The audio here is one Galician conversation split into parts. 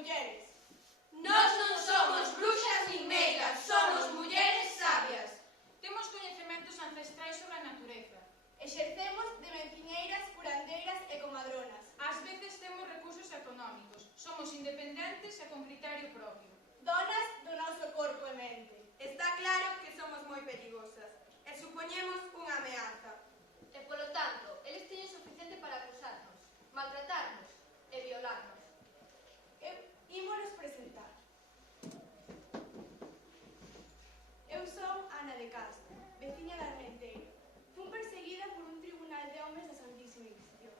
mulleres. Nós non somos bruxas nin meigas, somos mulleres sabias. Temos coñecementos ancestrais sobre a natureza. Exercemos de menciñeiras, curandeiras e comadronas. Ás veces temos recursos económicos. Somos independentes e con criterio propio. Donas do noso corpo e mente. Está claro que somos moi perigosas e supoñemos unha ameaza. E polo tanto, eles teñen suficiente para acusarnos, maltratarnos e violarnos. Ímonos presentar. Eu son Ana de Castro, veciña de Armenteiro. Fun perseguida por un tribunal de homes da Santísima Inquisición,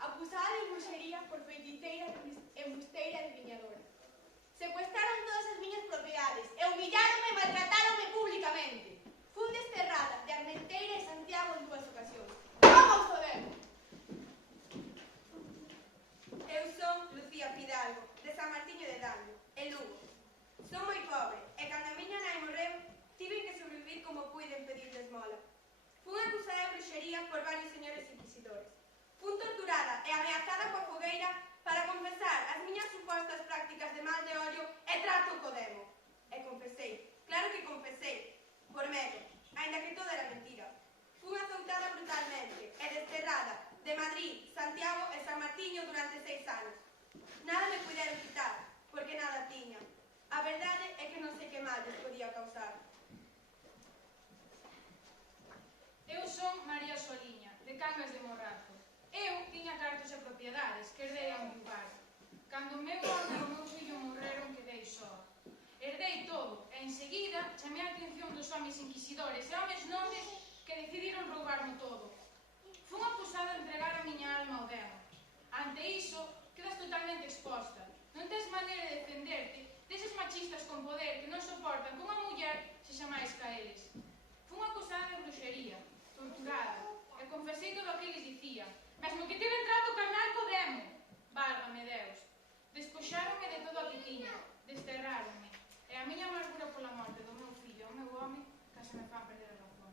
acusada de bruxería por feiticeira e embusteira adivinhadora. Secuestraron todas as miñas propiedades e humilláronme e maltratáronme públicamente. Fun desterrada de Armenteira e Santiago en 2 ocasións. Vamos a ver! Eu son Lucía Fidalgo, de San Martiño de Danio, en Lugo. Son moi pobre e cando a miña nai morreu, tiven que sobrevivir como puiden pedirle esmola. Fun acusada de bruxería por varios señores inquisidores. Fun torturada e ameazada coa fogueira para confesar as miñas supostas prácticas de mal de ollo e trato co demo. E confesei, claro que confesei, por medo, aínda que todo era mentira. Fun azoutada brutalmente e desterrada de Madrid, Santiago e San Martiño durante 6 anos. Nada me puideron quitar, porque nada tiña. A verdade é que non sei que mal les podía causar. Eu son María Soliña, de Cangas de Morrazo. Eu tiña cartos e propiedades que herdei a un lugar. Cando o meu home e o meu fillo morreron, quedei só. Herdei todo e, enseguida, chamei a atención dos homes inquisidores e homes nobles que decidiron roubarme todo. Fun acusada de entregar a miña alma ao demo. Ante iso, quedas totalmente exposta. Non tes maneira de defenderte deses machistas con poder que non soportan que unha muller sexa máis ca eles. Fun acusada de bruxería, torturada, e confesei todo o que eles dicían, mesmo que tiven trato carnal co demo. Válgame Deus. Despoxáronme de todo o que tiña, desterráronme, e a miña amargura pola morte do meu fillo e o meu home case me fan perder a razón.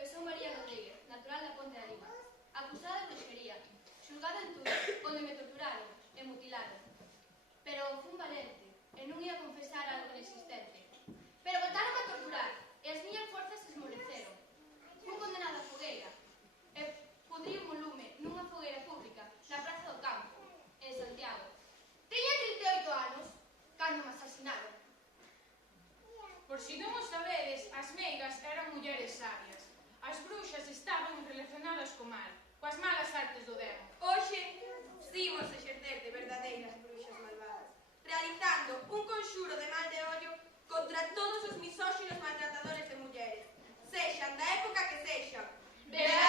Eu son María Rodríguez, natural da Ponte de Lima, acusada de bruxería, xulgada en Tui, onde me torturaron e mutilaron. Pero fun valente e non ia confesar algo inexistente. Pero voltaron a torturar e as miñas forzas esmoleceron. Fun condenada a fogueira e pudrí un lume nunha fogueira pública na Praza do Campo, en Santiago. Tiña 38 anos cando me asasinaron. Por si non o sabedes, as meigas eran mulleres sabias. As bruxas estaban relacionadas co mal, coas malas artes do demo. Hoxe, simos exercer de verdadeiras bruxas malvadas, realizando un conxuro de mal de ollo contra todos os misóxinos maltratadores de mulleres, sexan da época que sexan. Verá